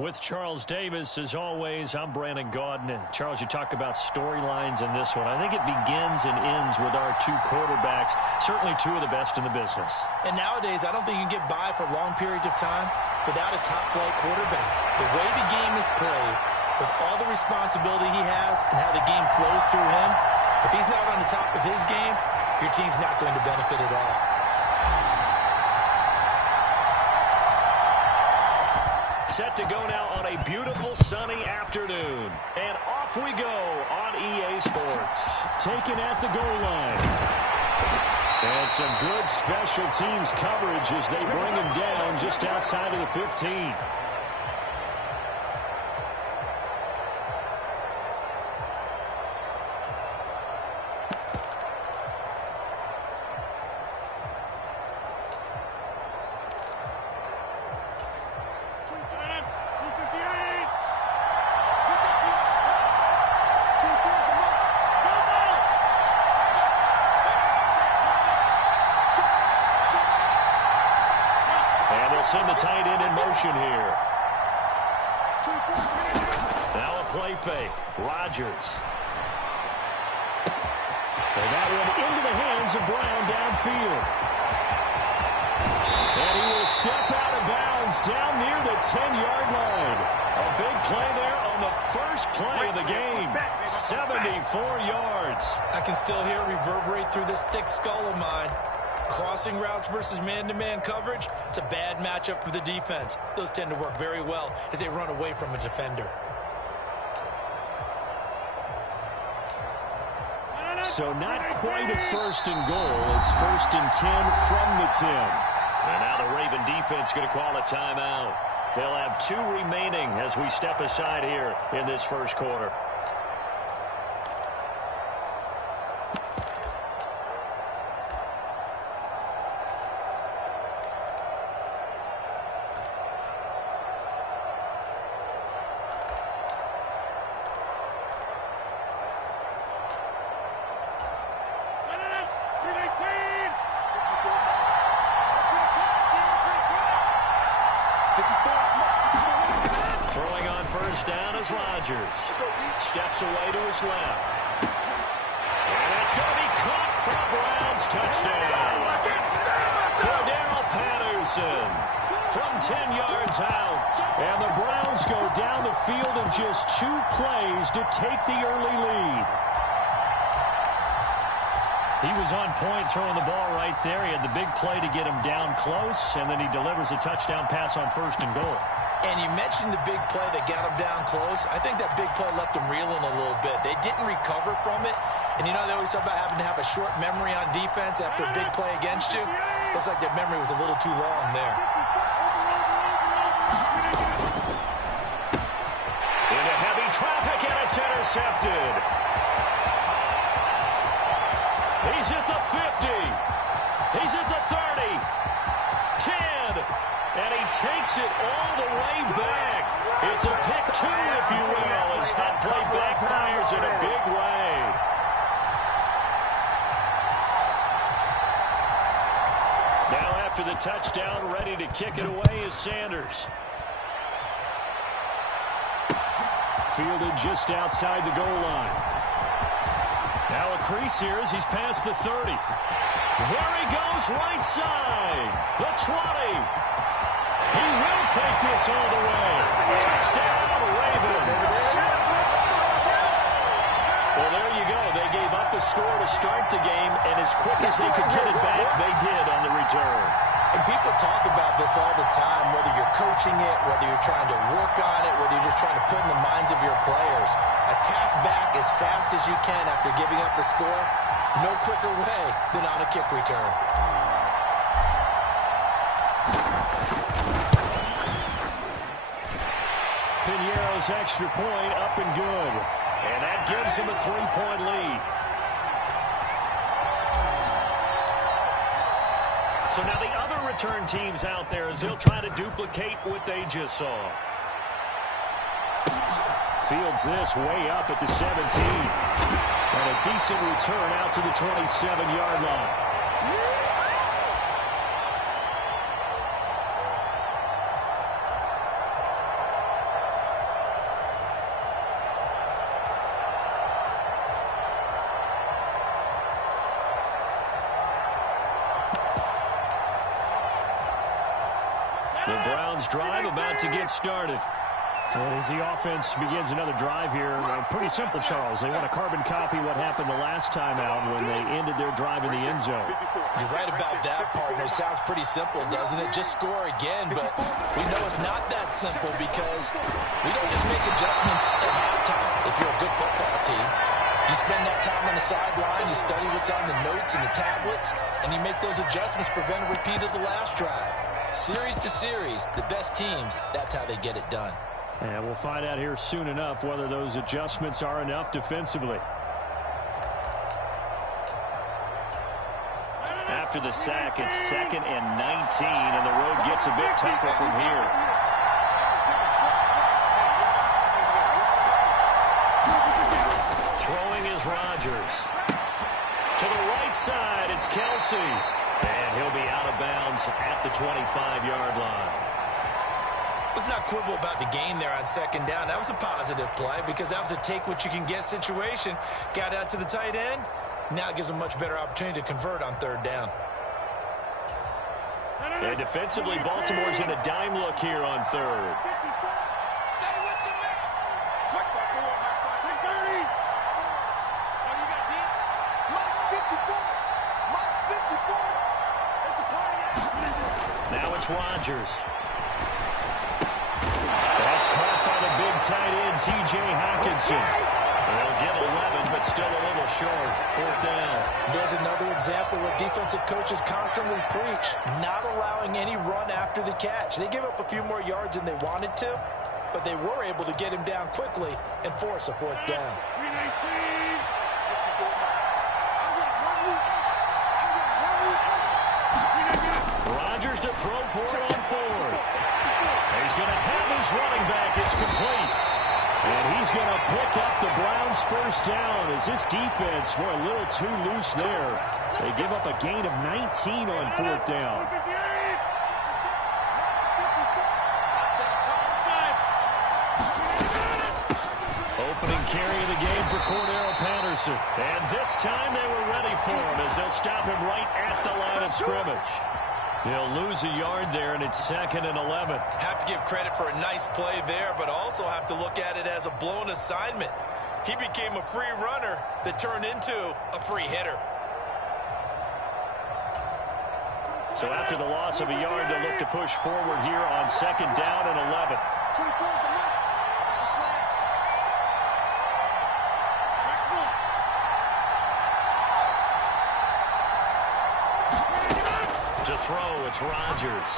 With Charles Davis, as always, I'm Brandon Gaudin. Charles, you talk about storylines in this one. I think it begins and ends with our two quarterbacks, certainly two of the best in the business. And nowadays, I don't think you can get by for long periods of time without a top-flight quarterback. The way the game is played, with all the responsibility he has and how the game flows through him, if he's not on the top of his game, your team's not going to benefit at all. Set to go now on a beautiful sunny afternoon. And off we go on EA Sports. Taken at the goal line. And some good special teams coverage as they bring him down just outside of the 15. Send the tight end in motion here. Now a play fake. Rodgers. And that one into the hands of Brown downfield. And he will step out of bounds down near the 10-yard line. A big play there on the first play of the game. 74 yards. I can still hear it reverberate through this thick skull of mine. Crossing routes versus man-to-man coverage, it's a bad matchup for the defense. Those tend to work very well as they run away from a defender. So not quite a first and goal. It's first and 10 from the 10. And now the Raven defense going to call a timeout. They'll have 2 remaining as we step aside here in this first quarter. Throwing on first down is Rodgers. Steps away to his left. And it's going to be caught for a Browns touchdown. Cordero Patterson from 10 yards out. And the Browns go down the field in just 2 plays to take the early lead. He was on point throwing the ball right there. He had the big play to get him down close, and then he delivers a touchdown pass on first and goal. And you mentioned the big play that got him down close. I think that big play left him reeling a little bit. They didn't recover from it. And you know they always talk about having to have a short memory on defense after a big play against you. Looks like that memory was a little too long there. Into heavy traffic, and it's intercepted. He's at the 50. He's at the 30. 10. And he takes it all the way back. It's a pick 2, if you will, as that play backfires in a big way. Now after the touchdown, ready to kick it away is Sanders. Fielded just outside the goal line. Now a crease here as he's past the 30. There he goes, right side. The 20. He will take this all the way. Touchdown, Ravens. Well, there you go. They gave up the score to start the game, and as quick as they could get it back, they did on the return. And people talk about this all the time, whether you're coaching it, whether you're trying to work on it, whether you're just trying to put in the minds of your players. Attack back as fast as you can after giving up a score. No quicker way than on a kick return. Piñeiro's extra point up and good. And that gives him a 3-point lead. So now the other return teams out there as they'll try to duplicate what they just saw. Fields this way up at the 17. And a decent return out to the 27-yard line. Browns drive about to get started. As the offense begins another drive here, pretty simple, Charles. They want to carbon copy what happened the last time out when they ended their drive in the end zone. You're right about that, partner. Sounds pretty simple, doesn't it? Just score again, but we know it's not that simple because we don't just make adjustments at halftime if you're a good football team. You spend that time on the sideline, you study what's on the notes and the tablets, and you make those adjustments, prevent a repeat of the last drive. Series to series, the best teams, that's how they get it done. And we'll find out here soon enough whether those adjustments are enough defensively. After the sack, it's 2nd and 19, and the road gets a bit tougher from here. Throwing is Rodgers. To the right side, it's Kelsey. And he'll be out of bounds at the 25-yard line. Let's not quibble about the gain there on 2nd down. That was a positive play because that was a take-what-you-can-get situation. Got out to the tight end. Now it gives them a much better opportunity to convert on 3rd down. And defensively, Baltimore's in a dime look here on 3rd. Now it's Rodgers. That's caught by the big tight end, T.J. Hockenson. They'll get 11, but still a little short. 4th down. There's another example where defensive coaches constantly preach, not allowing any run after the catch. They give up a few more yards than they wanted to, but they were able to get him down quickly and force a 4th down. Rodgers to throw for it on 4th. He's going to have his running back. It's complete. And he's going to pick up the Browns' 1st down as this defense were a little too loose there. They give up a gain of 19 on 4th down. Opening carry of the game for Cordero Patterson. And this time they were ready for him as they'll stop him right at the line of scrimmage. They'll lose a yard there, and it's 2nd and 11. Have to give credit for a nice play there, but also have to look at it as a blown assignment. He became a free runner that turned into a free hitter. So after the loss of a yard, they'll look to push forward here on 2nd down and 11. To throw, it's Rodgers.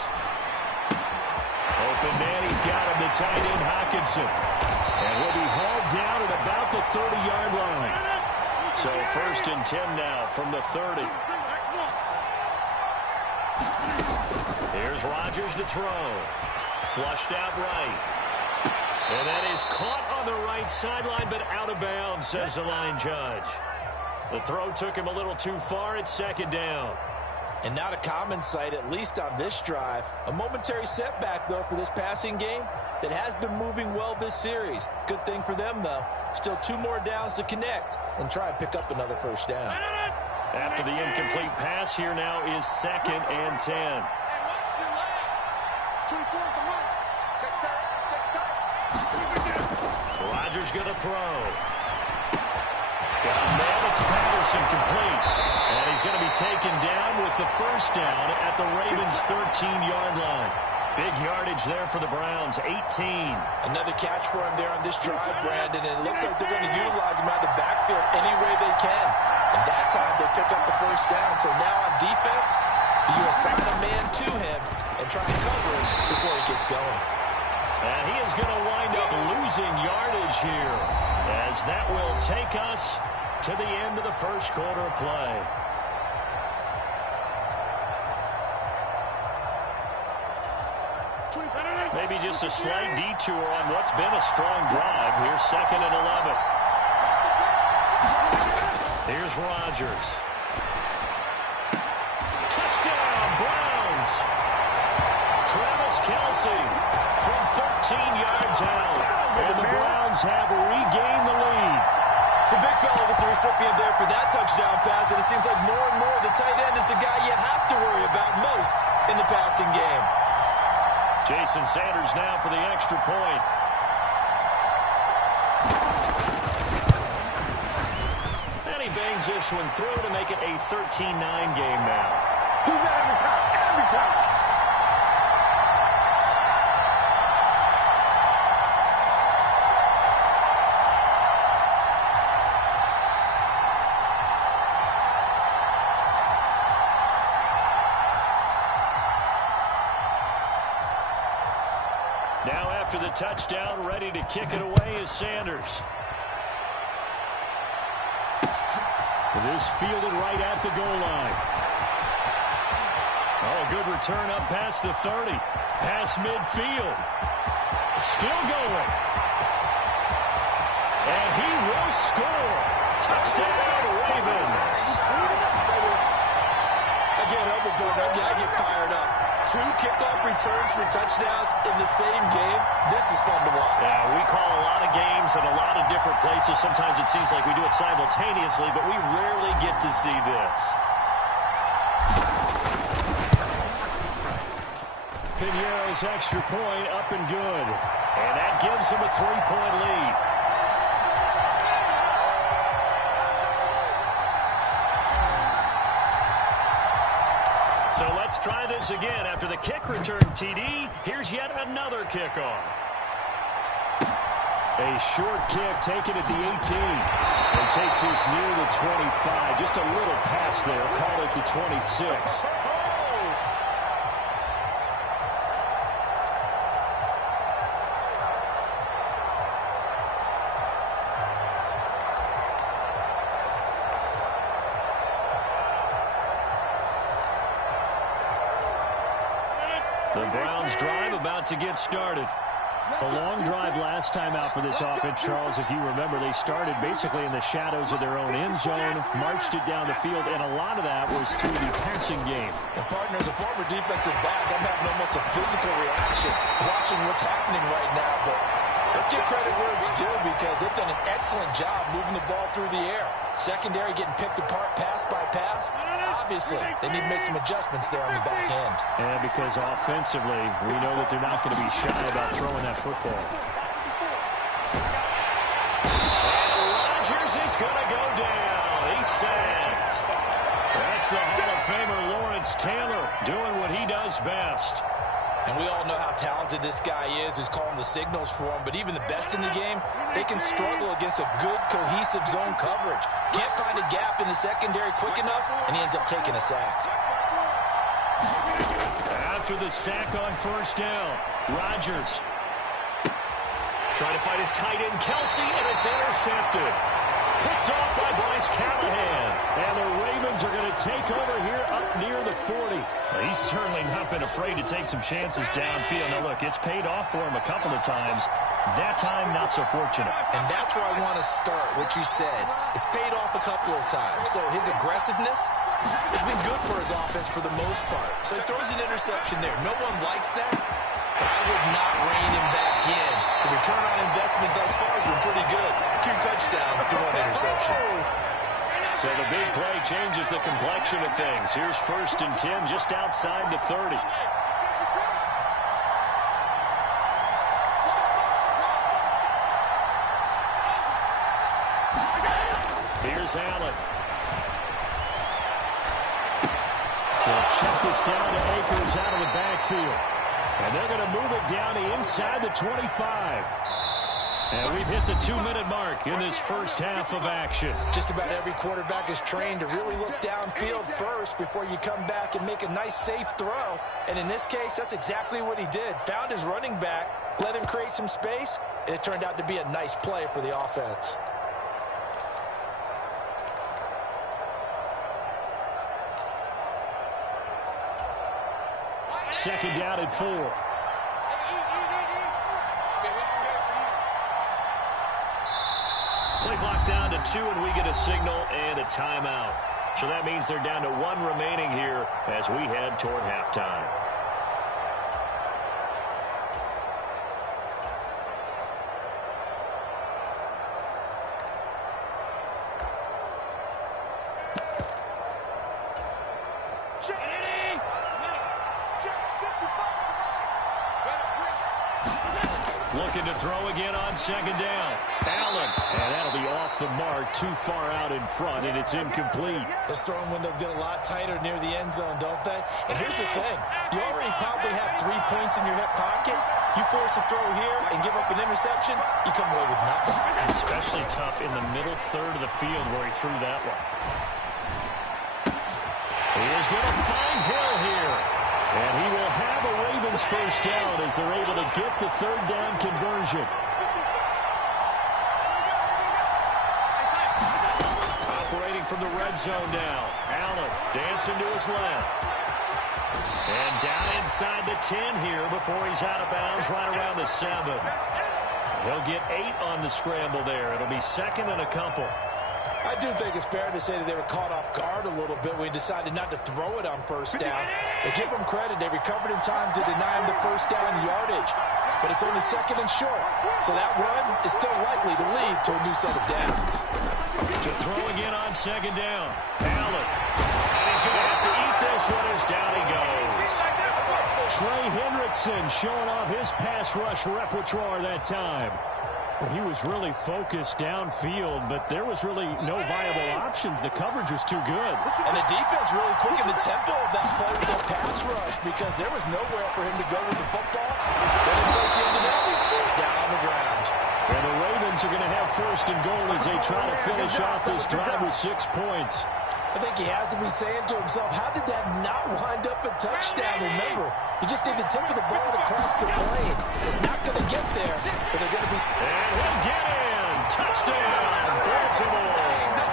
Open man, he's got him, the tight end, Hockenson. And he'll be hauled down at about the 30-yard line. So 1st and 10 now from the 30. Here's Rodgers to throw. Flushed out right. And that is caught on the right sideline, but out of bounds, says the line judge. The throw took him a little too far. It's 2nd down. And not a common sight, at least on this drive. A momentary setback, though, for this passing game that has been moving well this series. Good thing for them, though. Still 2 more downs to connect and try and pick up another 1st down. After the incomplete pass, here now is 2nd and 10. Rodgers going to throw. Got a man, it's Patterson, complete. And he's going to be taken down with the 1st down at the Ravens' 13-yard line. Big yardage there for the Browns, 18. Another catch for him there on this drive, Brandon, and it looks like they're going to utilize him out of the backfield any way they can. And that time they pick up the 1st down. So now on defense, you assign a man to him and try and cover him before he gets going. And he is going to wind up losing yardage here, as that will take us to the end of the 1st quarter of play. Maybe just a slight detour on what's been a strong drive. Here's 2nd and 11. Here's Rodgers. Touchdown, Browns. Travis Kelce from 13 yards out. And the Browns have regained the lead. The big fella was the recipient there for that touchdown pass, and it seems like more and more the tight end is the guy you have to worry about most in the passing game. Jason Sanders now for the extra point. And he bangs this one through to make it a 13-9 game now. Do that every time. Every time. Now after the touchdown, ready to kick it away is Sanders. It is fielded right at the goal line. Oh, good return up past the 30. Past midfield. Still going. And he will score. Touchdown, Ravens. Again, Elbert Gordon, I get fired up. 2 kickoff returns for touchdowns in the same game. This is fun to watch. Yeah, we call a lot of games at a lot of different places. Sometimes it seems like we do it simultaneously, but we rarely get to see this. Piñeiro's extra point up and good. And that gives him a 3-point lead. So let's try this again. After the kick return TD, here's yet another kickoff. A short kick taken at the 18. And takes this near the 25. Just a little pass there. Call it the 26. The Browns drive about to get started. A long drive last time out for this offense, Charles. If you remember, they started basically in the shadows of their own end zone, marched it down the field, and a lot of that was through the passing game. And partner, as a former defensive back, I'm having almost a physical reaction watching what's happening right now. But let's give credit where it's due because they've done an excellent job moving the ball through the air. Secondary getting picked apart pass by pass. Obviously, they need to make some adjustments there on the back end. And because offensively, we know that they're not going to be shy about throwing that football. And Rodgers is going to go down. He's sacked. That's the Hall of Famer Lawrence Taylor doing what he does best. And we all know how talented this guy is who's calling the signals for him. But even the best in the game, they can struggle against a good, cohesive zone coverage. Can't find a gap in the secondary quick enough, and he ends up taking a sack. After the sack on first down, Rodgers trying to fight his tight end, Kelsey, and it's intercepted. Picked off by Bryce Callahan. And the Ravens are going to take over here up near the 40. Well, he's certainly not been afraid to take some chances downfield. Now, look, it's paid off for him a couple of times. That time, not so fortunate. And that's where I want to start, what you said. It's paid off a couple of times. So his aggressiveness has been good for his offense for the most part. So he throws an interception there. No one likes that, but I would not rein him back in. The return on investment thus far has been pretty good. 2 touchdowns to 1 interception. So the big play changes the complexion of things. Here's 1st and 10 just outside the 30. Here's Allen. They'll check this down to Akers out of the backfield. And they're going to move it down to inside the 25. And we've hit the 2-minute mark in this first half of action. Just about every quarterback is trained to really look downfield first before you come back and make a nice, safe throw. And in this case, that's exactly what he did. Found his running back, let him create some space, and it turned out to be a nice play for the offense. Second down and 4. Play clock down to 2, and we get a signal and a timeout. So that means they're down to 1 remaining here as we head toward halftime. Looking to throw again on second down. Allen. And that'll be off the mark, too far out in front, and it's incomplete. Those throwing windows get a lot tighter near the end zone, don't they? And here's the thing. You already probably have 3 points in your hip pocket. You force a throw here and give up an interception, you come away with nothing. Especially tough in the middle third of the field where he threw that one. He is going to find Hill here. And he will have a Ravens first down as they're able to get the third down conversion. Operating from the red zone now. Allen dancing to his left. And down inside the 10 here before he's out of bounds right around the 7. He'll get 8 on the scramble there. It'll be second and a couple. I do think it's fair to say that they were caught off guard a little bit when he decided not to throw it on first down. But give them credit. They recovered in time to deny him the first down yardage. But it's only second and short. So that run is still likely to lead to a new set of downs. To throw again on second down. Allen. And he's going to have to eat this one as down he goes. Trey Hendrickson showing off his pass rush repertoire that time. Well, he was really focused downfield, but there was really no viable options. The coverage was too good. And the defense really quickened the tempo of that play with the pass rush because there was nowhere for him to go with the football. Then he goes the end of it, down on the ground. And the Ravens are going to have first and goal as they try to finish off this drive with 6 points. I think he has to be saying to himself, how did that not wind up a touchdown? Remember, you just need the tip of the ball to cross the plane. It's not going to get there, but they're going to be... And he'll get in. Touchdown, Baltimore.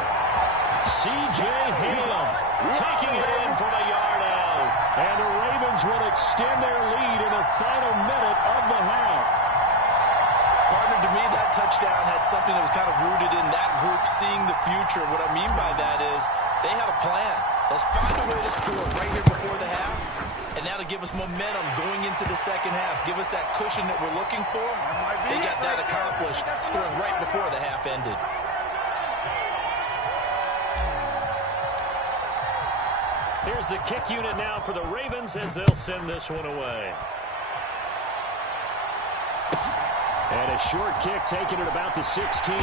C.J. Ham taking it in from a yard out. And the Ravens will extend their lead in the final minute of the half. Partner, to me, that touchdown had something that was kind of rooted in that group seeing the future. What I mean by that is they had a plan. Let's find a way to score right here before the half. And that'll give us momentum going into the second half. Give us that cushion that we're looking for. They got that accomplished, scoring right before the half ended. Here's the kick unit now for the Ravens as they'll send this one away. And a short kick taken at about the 16.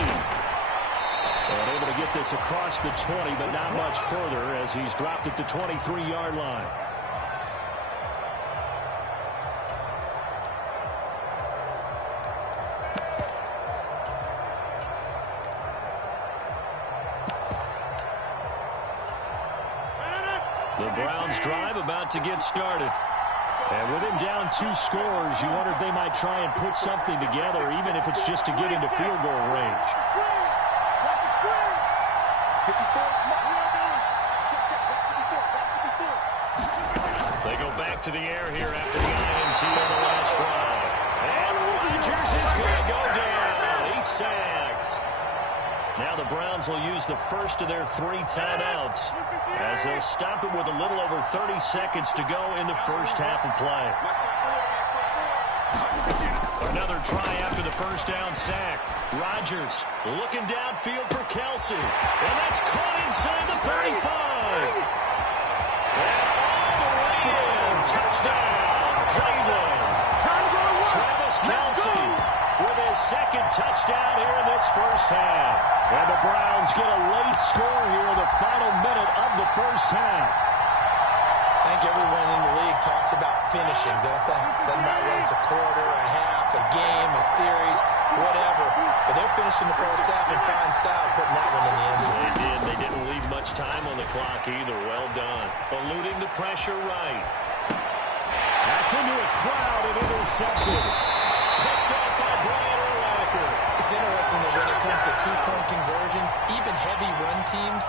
And able to get this across the 20, but not much further as he's dropped at the 23-yard line. The Browns drive about to get started. And with him down 2 scores, you wonder if they might try and put something together, even if it's just to get into field goal range. They go back to the air here after the INT on the last drive. And Rodgers is going to go down. He's sacked. Now the Browns will use the first of their 3 timeouts as they'll stop it with a little over 30 seconds to go in the first half of play. Another try after the first down sack. Rodgers looking downfield for Kelsey. And that's caught inside the 35. And all the way in. Touchdown, Cleveland. Travis Kelsey with his second touchdown here in this first half. And the Browns get a late score here in the final minute of the first half. I think everyone in the league talks about finishing, don't they? Doesn't matter whether it's a quarter, a half, a game, a series, whatever. But they're finishing the first half in fine style, putting that one in the end zone. They did. They didn't leave much time on the clock either. Well done. Eluding the pressure right. That's into a crowd and intercepted. Picked up by Brian Urlacher. It's interesting that when it comes to 2-point conversions, even heavy run teams